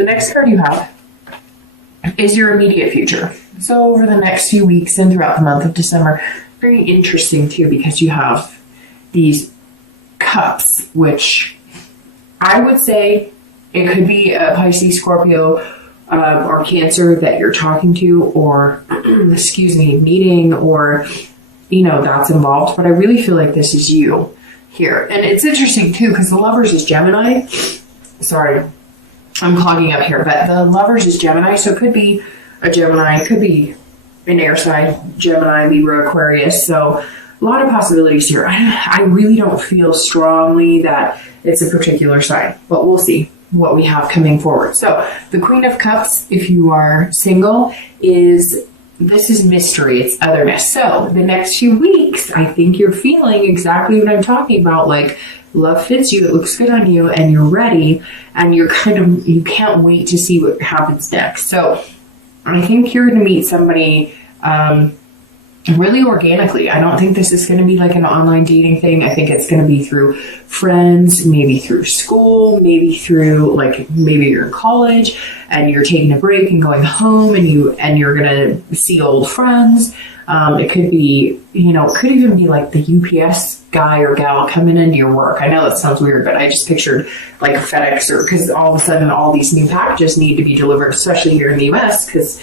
the next card you have is your immediate future. So over the next few weeks and throughout the month of December, very interesting too, because you have these cups, which I would say it could be a Pisces, Scorpio, or Cancer that you're talking to, or meeting, or that's involved. But I really feel like this is you here. And it's interesting too, because the Lovers is Gemini. Sorry, I'm clogging up here, but the Lovers is Gemini, so it could be a Gemini, it could be an air sign, Gemini, Libra, Aquarius. So a lot of possibilities here. I really don't feel strongly that it's a particular sign, but we'll see what we have coming forward. So the Queen of Cups, if you are single, this is mystery, it's otherness. So the next few weeks, I think you're feeling exactly what I'm talking about, like love fits you, it looks good on you, and you're ready, and you can't wait to see what happens next. So I think you're going to meet somebody really organically. I don't think this is going to be like an online dating thing. I think it's going to be through friends, maybe through school, maybe through maybe you're in college and you're taking a break and going home and you're going to see old friends. It could be, it could even be like the UPS guy or gal coming into your work. I know that sounds weird, but I just pictured like a FedEx, or because all of a sudden all these new packages need to be delivered, especially here in the US, because,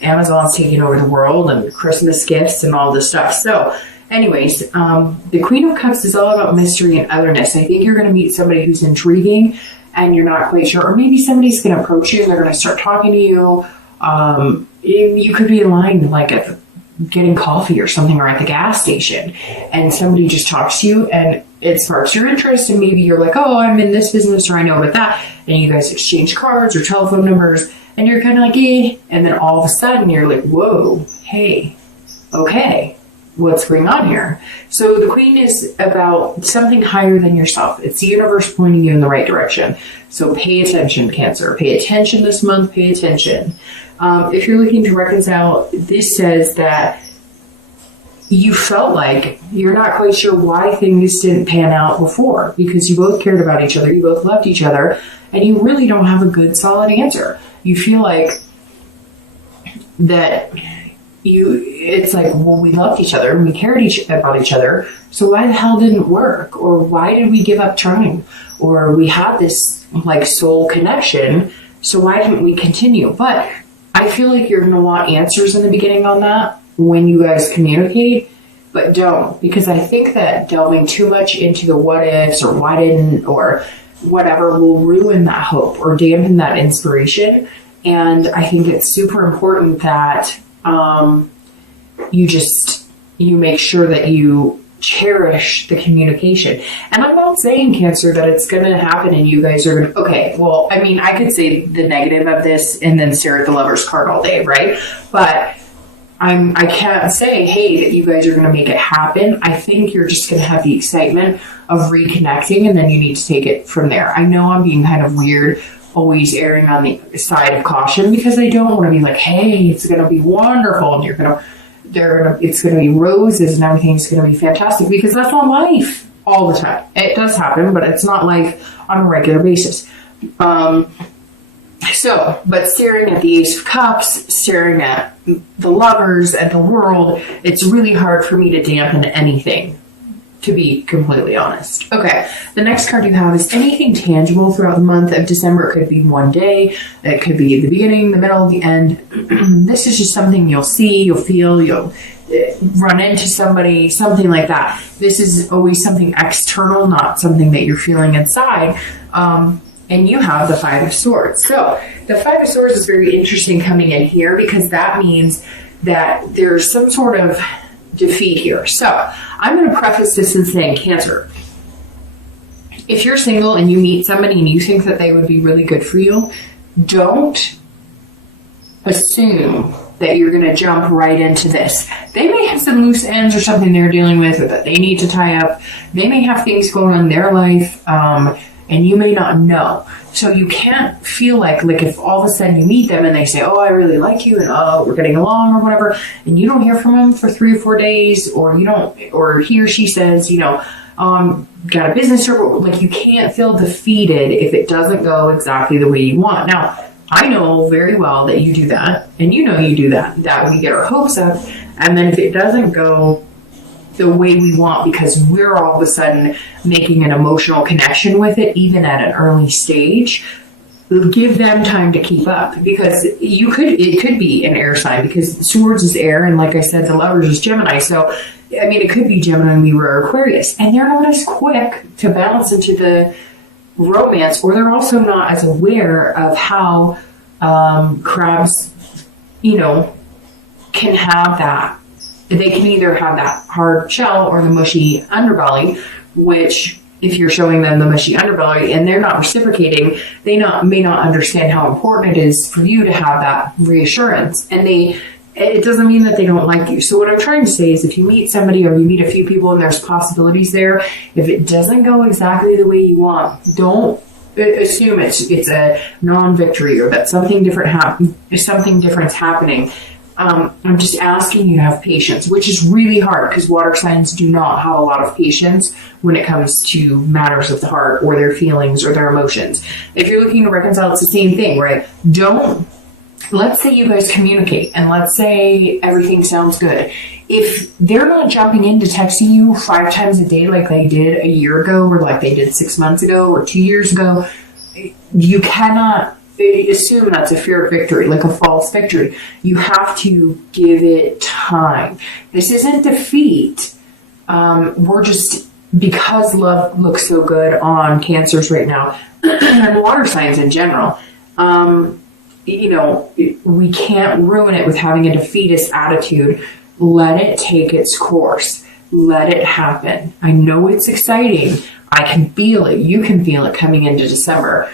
Amazon's taking over the world and Christmas gifts and all this stuff. So anyways, the Queen of Cups is all about mystery and otherness. I think you're going to meet somebody who's intriguing and you're not quite sure, or maybe somebody's going to approach you and they're going to start talking to you. You could be in line like at getting coffee or something, or at the gas station, and somebody just talks to you and it sparks your interest, and maybe you're like, oh, I'm in this business, or I know about that, and you guys exchange cards or telephone numbers, and you're kind of like, eh, and then all of a sudden you're like, whoa, hey, okay, what's going on here? So the Queen is about something higher than yourself. It's the universe pointing you in the right direction. So pay attention, Cancer. Pay attention this month. Pay attention. If you're looking to reconcile, this says that you felt like you're not quite sure why things didn't pan out before, because you both cared about each other, you both loved each other, and you really don't have a good solid answer. You feel like that it's like, well, we loved each other and we cared about each other, so why the hell didn't it work? Or why did we give up trying? Or we had this like soul connection, so why didn't we continue? But I feel like you're going to want answers in the beginning on that when you guys communicate, but don't, because I think that delving too much into the what ifs or why didn't or whatever will ruin that hope or dampen that inspiration. And I think it's super important that you make sure that you cherish the communication. And I'm not saying, Cancer, that it's going to happen and you guys are going to, okay, well, I mean, I could say the negative of this and then stare at the Lover's card all day, right? But I can't say, hey, that you guys are going to make it happen. I think you're just going to have the excitement of reconnecting, and then you need to take it from there. I know I'm being kind of weird, always erring on the side of caution, because I don't want to be like, hey, it's going to be wonderful, and it's going to be roses and everything's going to be fantastic, because that's not life all the time. It does happen, but it's not life on a regular basis. But staring at the Ace of Cups, staring at the Lovers and the world, it's really hard for me to dampen anything, to be completely honest. Okay, the next card you have is anything tangible throughout the month of December. It could be one day, it could be the beginning, the middle, the end. This is just something you'll see, you'll feel, you'll run into somebody, something like that. This is always something external, not something that you're feeling inside. And you have the Five of Swords. So the Five of Swords is very interesting coming in here, because that means that there's some sort of defeat here. So I'm going to preface this in saying, Cancer, if you're single and you meet somebody and you think that they would be really good for you, don't assume that you're going to jump right into this. They may have some loose ends or something they're dealing with, or that they need to tie up. They may have things going on in their life, and you may not know. So you can't feel like if all of a sudden you meet them and they say, oh, I really like you, and oh, we're getting along or whatever, and you don't hear from them for 3 or 4 days, or you don't, or he or she says, got a business circle. Like, you can't feel defeated if it doesn't go exactly the way you want. Now, I know very well that you do that, and you know you do that we get our hopes up, and then if it doesn't go the way we want because we're all of a sudden making an emotional connection with it, even at an early stage, give them time to keep up, because it could be an air sign, because Swords is air, and like I said, the Lovers is Gemini. So, I mean, it could be Gemini and Libra or Aquarius, and they're not as quick to bounce into the romance, or they're also not as aware of how crabs, can have that. They can either have that hard shell or the mushy underbelly, which, if you're showing them the mushy underbelly and they're not reciprocating, they may not understand how important it is for you to have that reassurance. And it doesn't mean that they don't like you. So what I'm trying to say is, if you meet somebody or you meet a few people and there's possibilities there, if it doesn't go exactly the way you want, don't assume it's a non-victory or that something different's happening. I'm just asking you to have patience, which is really hard because water signs do not have a lot of patience when it comes to matters of the heart or their feelings or their emotions. If you're looking to reconcile, it's the same thing, right? Let's say you guys communicate and let's say everything sounds good. If they're not jumping in to texting you 5 times a day like they did a year ago, or like they did 6 months ago or 2 years ago, you cannot assume that's a fair victory, like a false victory. You have to give it time. This isn't defeat. We're just, because love looks so good on Cancers right now, and water signs in general, we can't ruin it with having a defeatist attitude. Let it take its course. Let it happen. I know it's exciting. I can feel it. You can feel it coming into December.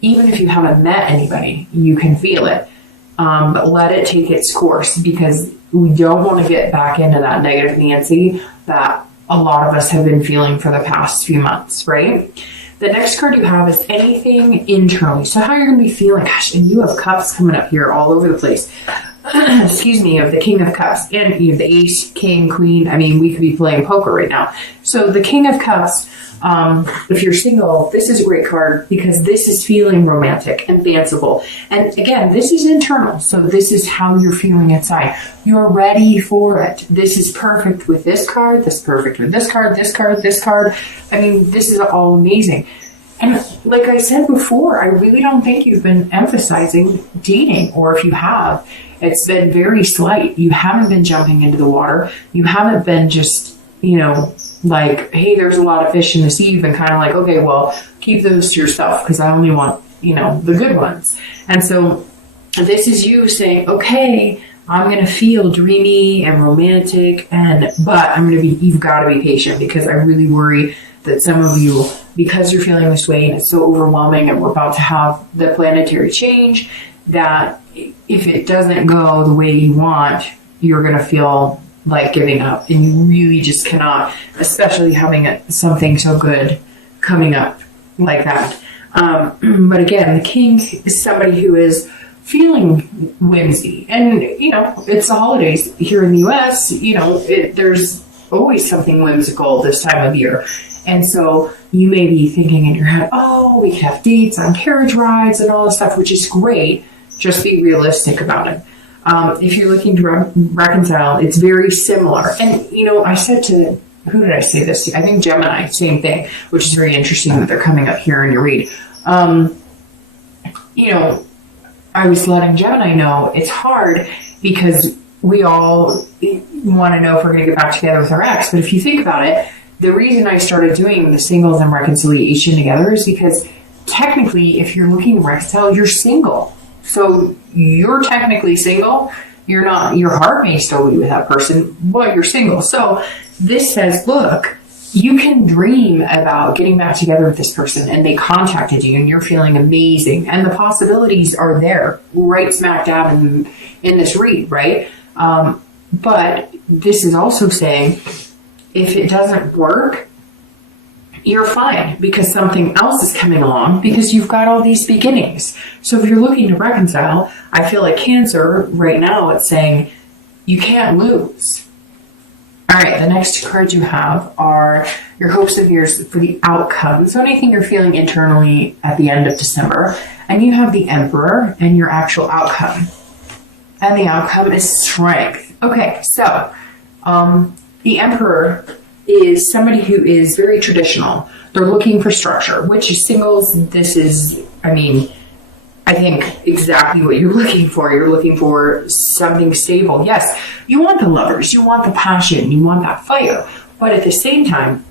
Even if you haven't met anybody, you can feel it. But let it take its course, because we don't want to get back into that negative Nancy that a lot of us have been feeling for the past few months, right? The next card you have is anything internally. So how you're going to be feeling. Gosh, and you have cups coming up here all over the place. Excuse me, of the King of Cups. And you have the Ace, King, Queen. I mean, we could be playing poker right now. So the King of Cups, if you're single, this is a great card because this is feeling romantic and fanciful. And again, this is internal. So this is how you're feeling inside. You're ready for it. This is perfect with this card. This is perfect with this card, this card, this card. I mean, this is all amazing. And like I said before, I really don't think you've been emphasizing dating, or if you have, it's been very slight. You haven't been jumping into the water. You haven't been just, like, hey, there's a lot of fish in the sea. You've been kind of like, okay, well, keep those to yourself because I only want, the good ones. And so this is you saying, okay, I'm going to feel dreamy and romantic, but you've got to be patient, because I really worry that some of you, because you're feeling this way and it's so overwhelming and we're about to have the planetary change, that if it doesn't go the way you want, you're going to feel like giving up, and you really just cannot, especially having something so good coming up like that. But again, the King is somebody who is feeling whimsy, and it's the holidays here in the US. There's always something whimsical this time of year, and so you may be thinking in your head, oh, we have dates on carriage rides and all this stuff, which is great. Just be realistic about it. If you're looking to reconcile, it's very similar. And, I said to, who did I say this to? I think Gemini, same thing, which is very interesting that they're coming up here in your read. I was letting Gemini know it's hard because we all want to know if we're going to get back together with our ex. But if you think about it, the reason I started doing the singles and reconciliation together is because technically, if you're looking to reconcile, you're single. So you're technically single. You're not, your heart may still be with that person, but you're single. So this says, look, you can dream about getting back together with this person, and they contacted you and you're feeling amazing. And the possibilities are there right smack dab in this read, right? But this is also saying, if it doesn't work, you're fine, because something else is coming along, because you've got all these beginnings. So if you're looking to reconcile, I feel like Cancer right now, it's saying you can't lose. All right, the next cards you have are your hopes and fears for the outcome. So anything you're feeling internally at the end of December. And you have the Emperor and your actual outcome. And the outcome is strength. Okay, so the Emperor is somebody who is very traditional. They're looking for structure, which is singles. This is, I think exactly what you're looking for. You're looking for something stable. Yes, you want the lovers, you want the passion, you want that fire. But at the same time,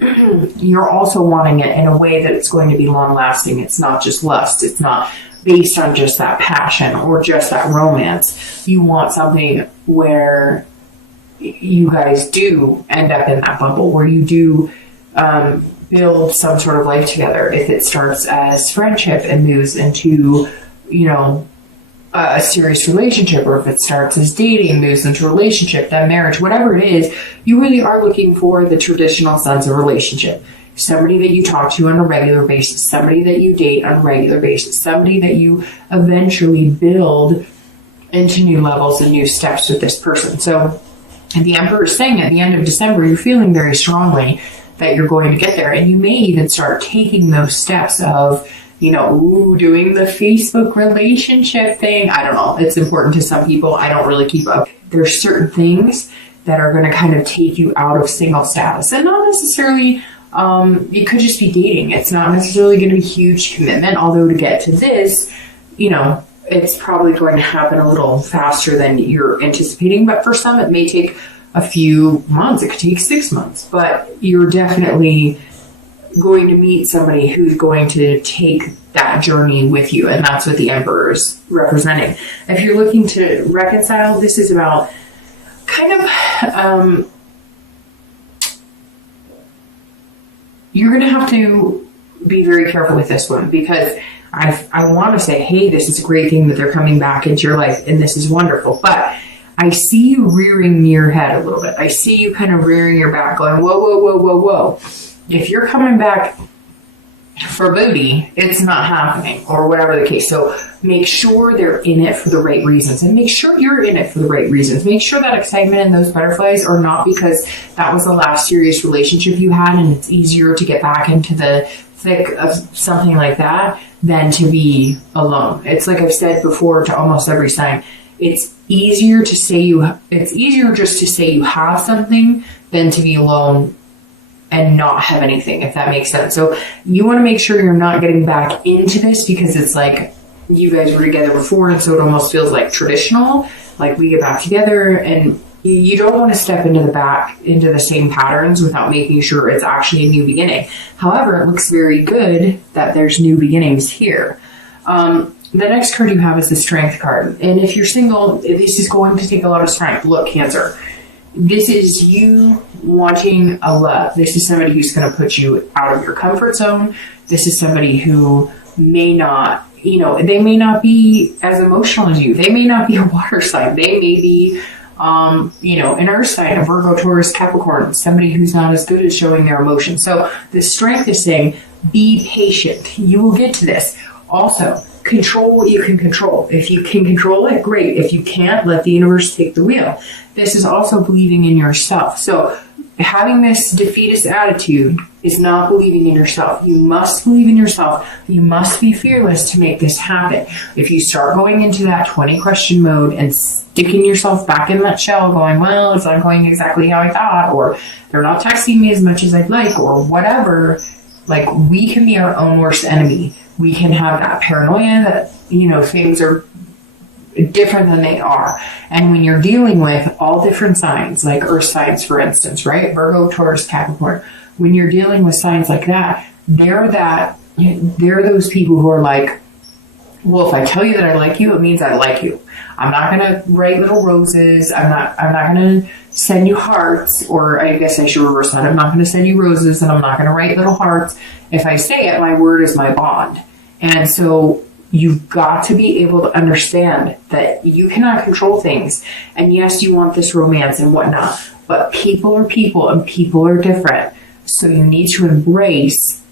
you're also wanting it in a way that it's going to be long lasting. It's not just lust. It's not based on just that passion or just that romance. You want something where you guys do end up in that bubble, where you do build some sort of life together. If it starts as friendship and moves into a serious relationship, or if it starts as dating, moves into relationship, then marriage, whatever it is, you really are looking for the traditional sense of relationship. Somebody that you talk to on a regular basis, somebody that you date on a regular basis, somebody that you eventually build into new levels and new steps with this person. So the Emperor is saying at the end of December, you're feeling very strongly that you're going to get there. And you may even start taking those steps of doing the Facebook relationship thing. I don't know. It's important to some people. I don't really keep up. There's certain things that are going to kind of take you out of single status, and not necessarily, it could just be dating. It's not necessarily going to be huge commitment. Although to get to this, it's probably going to happen a little faster than you're anticipating. But for some, it may take a few months. It could take 6 months, but you're definitely going to meet somebody who's going to take that journey with you, and that's what the Emperor is representing. If you're looking to reconcile, this is about kind of you're going to have to be very careful with this one, because I want to say, hey, this is a great thing that they're coming back into your life and this is wonderful, but I see you rearing your head a little bit. I see you kind of rearing your back, going, whoa, whoa, whoa, whoa, whoa. If you're coming back for booty, it's not happening, or whatever the case. So make sure they're in it for the right reasons, and make sure you're in it for the right reasons. Make sure that excitement and those butterflies are not because that was the last serious relationship you had and it's easier to get back into the thick of something like that than to be alone. It's like I've said before to almost every sign. It's easier just to say you have something than to be alone and not have anything, if that makes sense. So you want to make sure you're not getting back into this because it's like you guys were together before, and so it almost feels like traditional, like we get back together, and you don't want to step into the same patterns without making sure it's actually a new beginning. However, it looks very good that there's new beginnings here. The next card you have is the Strength card. And if you're single, this is going to take a lot of strength. Look, Cancer, this is you wanting a love. This is somebody who's going to put you out of your comfort zone. This is somebody who may not, they may not be as emotional as you. They may not be a water sign. They may be, an earth sign, a Virgo, Taurus, Capricorn, somebody who's not as good at showing their emotions. So the Strength is saying, be patient. You will get to this. Also, control what you can control. If you can control it, great. If you can't, let the universe take the wheel. This is also believing in yourself. So having this defeatist attitude is not believing in yourself. You must believe in yourself. You must be fearless to make this happen. If you start going into that 20 question mode and sticking yourself back in that shell going, well, it's not going exactly how I thought, or they're not texting me as much as I'd like, or whatever, like, we can be our own worst enemy. We can have that paranoia that, things are different than they are. And when you're dealing with all different signs, like earth signs, for instance, right? Virgo, Taurus, Capricorn. When you're dealing with signs like that, they're those people who are like, well, if I tell you that I like you, it means I like you. I'm not going to write little roses. I'm not going to send you hearts, or I guess I should reverse that. I'm not going to send you roses, and I'm not going to write little hearts. If I say it, my word is my bond. And so you've got to be able to understand that you cannot control things. And yes, you want this romance and whatnot, but people are people and people are different. So you need to embrace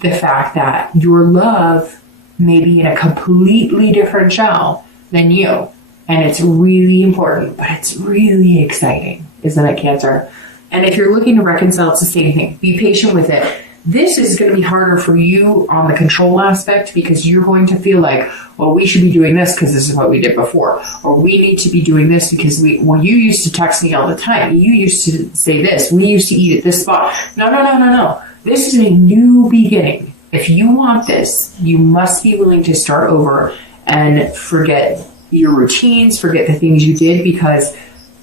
the fact that your love may be in a completely different shell than you. And it's really important, but it's really exciting, isn't it, Cancer? And if you're looking to reconcile, it's the same thing. Be patient with it. This is going to be harder for you on the control aspect because you're going to feel like, well, we should be doing this because this is what we did before. Or we need to be doing this because you used to text me all the time. You used to say this. We used to eat at this spot. No. This is a new beginning. If you want this, you must be willing to start over and forget your routines, forget the things you did, because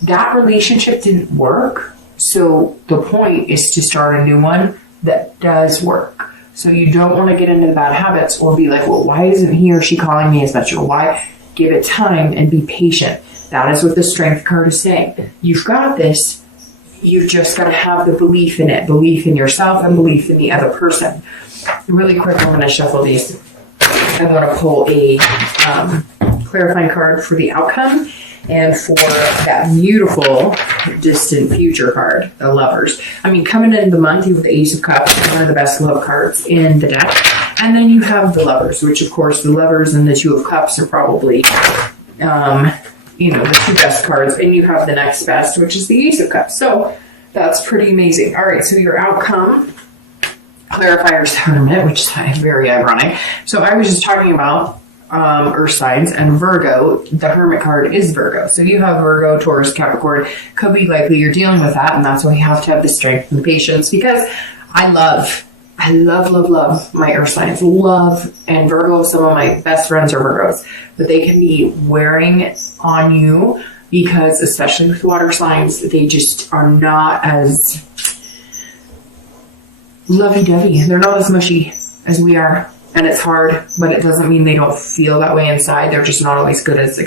that relationship didn't work. So the point is to start a new one that does work. So you don't want to get into the bad habits or be like, well, why isn't he or she calling me as much? Or why? Give it time and be patient. That is what the strength card is saying. You've got this. You've just got to have the belief in it, belief in yourself and belief in the other person. Really quick, I'm going to shuffle these. I'm going to pull a clarifying card for the outcome and for that beautiful distant future card, the Lovers. I mean, coming into the month, you have the Ace of Cups, one of the best love cards in the deck. And then you have the Lovers, which of course the Lovers and the Two of Cups are probably, the two best cards. And you have the next best, which is the Ace of Cups. So that's pretty amazing. All right, so your outcome, Clarifier's Tournament, which is very ironic. So I was just talking about earth signs, and Virgo, the Hermit card is Virgo. So you have Virgo, Taurus, Capricorn. Could be likely you're dealing with that, and that's why you have to have the strength and the patience, because I love my earth signs. And Virgo, some of my best friends are Virgos, but they can be wearing on you because, especially with water signs, they just are not as lovey-dovey. They're not as mushy as we are. And it's hard, but it doesn't mean they don't feel that way inside. They're just not always good at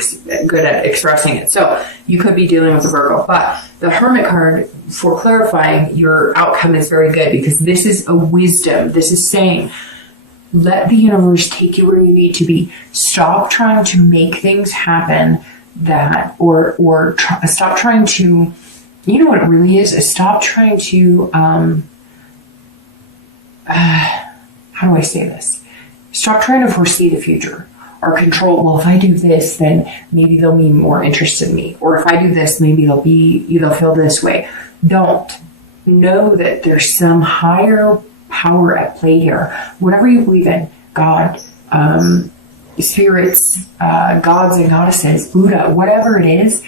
expressing it. So you could be dealing with a Virgo. But the Hermit card, for clarifying, your outcome is very good because this is a wisdom. This is saying, let the universe take you where you need to be. Stop trying to make things happen stop trying to, you know what it really is stop trying to, how do I say this? Stop trying to foresee the future or control. Well, if I do this, then maybe they'll be more interested in me. Or if I do this, maybe they'll feel this way. Don't. Know that there's some higher power at play here. Whatever you believe in, God, spirits, gods and goddesses, Buddha, whatever it is,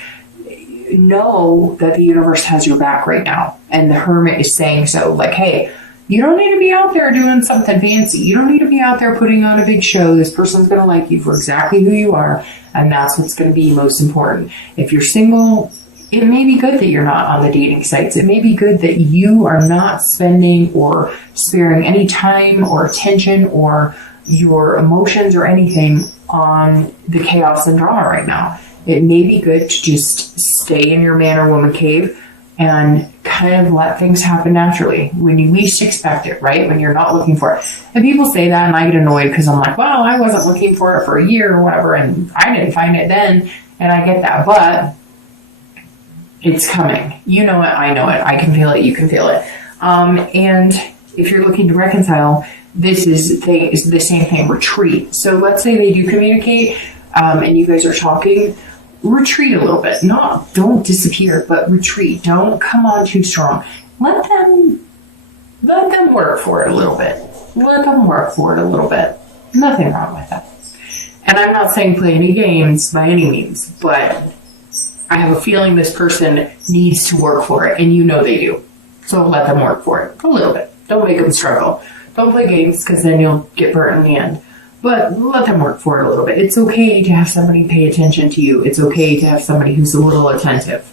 know that the universe has your back right now. And the Hermit is saying so, like, hey, you don't need to be out there doing something fancy. You don't need to be out there putting on a big show. This person's going to like you for exactly who you are. And that's what's going to be most important. If you're single, it may be good that you're not on the dating sites. It may be good that you are not spending or sparing any time or attention or your emotions or anything on the chaos and drama right now. It may be good to just stay in your man or woman cave and kind of let things happen naturally when you least expect it, right? When you're not looking for it. And people say that and I get annoyed because I'm like, well, I wasn't looking for it for a year or whatever and I didn't find it then. And I get that, but it's coming. You know it, I know it. I can feel it, you can feel it. And if you're looking to reconcile, this is the same thing, retreat. So let's say they do communicate and you guys are talking, retreat a little bit. Don't disappear, but retreat. Don't come on too strong. Let them work for it a little bit. Nothing wrong with that. And I'm not saying play any games by any means, but I have a feeling this person needs to work for it, and you know they do. So let them work for it a little bit. Don't make them struggle. Don't play games because then you'll get burnt in the end. But let them work for it a little bit. It's okay to have somebody pay attention to you. It's okay to have somebody who's a little attentive.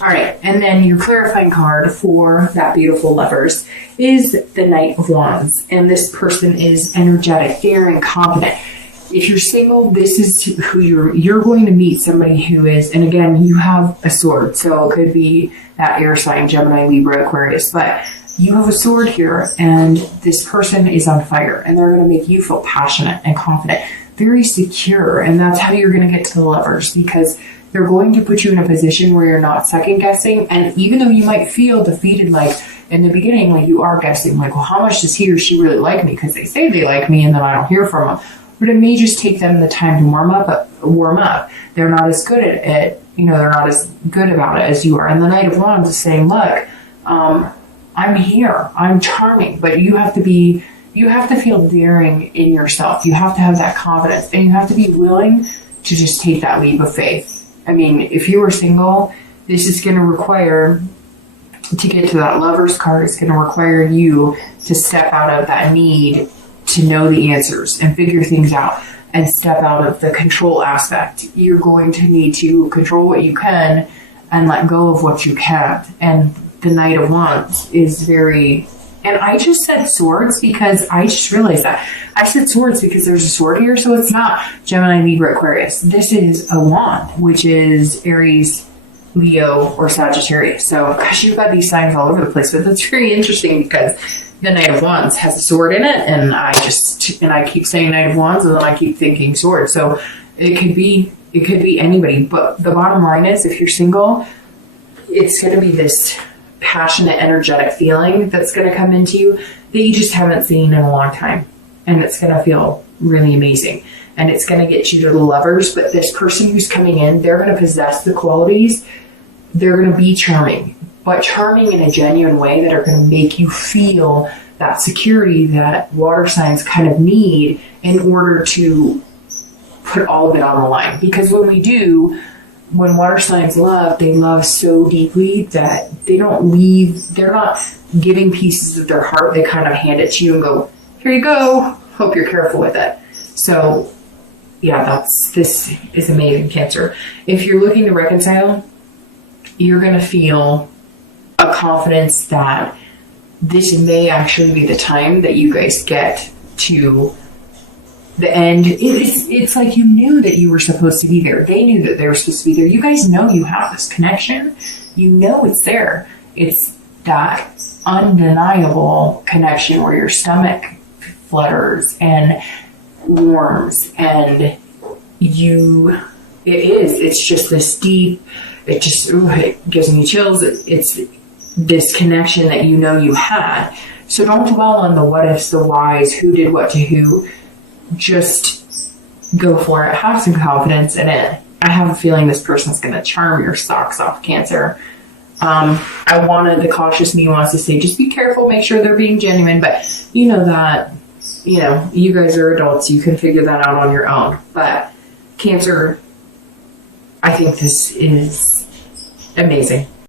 All right, and then your clarifying card for that beautiful Lovers is the Knight of Wands. And this person is energetic, daring, confident. If you're single, this is who you're going to meet somebody who is, and again, you have a sword. So it could be that air sign, Gemini, Libra, Aquarius, but you have a sword here and this person is on fire and they're going to make you feel passionate and confident, very secure. And that's how you're going to get to the Lovers, because they're going to put you in a position where you're not second guessing. And even though you might feel defeated, like in the beginning, like you are guessing, like, well, how much does he or she really like me? Because they say they like me and then I don't hear from them. But it may just take them the time to warm up. They're not as good at it. They're not as good about it as you are. And the Knight of Wands is saying, look, I'm here, I'm charming, but you have to feel daring in yourself. You have to have that confidence, and you have to be willing to just take that leap of faith. I mean, if you were single, this is going to require, to get to that lover's card, it's going to require you to step out of that need to know the answers and figure things out, and step out of the control aspect. You're going to need to control what you can and let go of what you can't. And the Knight of Wands is very, and I just said swords because I just realized that. I said swords because there's a sword here, so it's not Gemini, Libra, Aquarius. This is a wand, which is Aries, Leo, or Sagittarius. So, gosh, you've got these signs all over the place, but that's very interesting because the Knight of Wands has a sword in it, and I keep saying Knight of Wands, and then I keep thinking sword. So it could be anybody. But the bottom line is, if you're single, it's going to be this passionate, energetic feeling that's going to come into you that you just haven't seen in a long time, and it's going to feel really amazing. And it's going to get you to the lovers. But this person who's coming in, they're going to possess the qualities. They're going to be charming, but charming in a genuine way that are going to make you feel that security that water signs kind of need in order to put all of it on the line. Because when water signs love, they love so deeply that they're not giving pieces of their heart. They kind of hand it to you and go, here you go. Hope you're careful with it. So yeah, this is amazing, Cancer. If you're looking to reconcile, you're going to feel a confidence that this may actually be the time that you guys get to the end. It's like you knew that you were supposed to be there. They knew that they were supposed to be there. You guys know you have this connection. You know it's there. It's that undeniable connection where your stomach flutters and warms, and it's just this deep, it gives me chills. It's this connection that you know you had. So don't dwell on the what ifs, the whys, who did what to who. Just go for it. Have some confidence in it. I have a feeling this person's going to charm your socks off, Cancer. The cautious me wants to say, just be careful, make sure they're being genuine, but you know that, you guys are adults, you can figure that out on your own. But Cancer, I think this is amazing.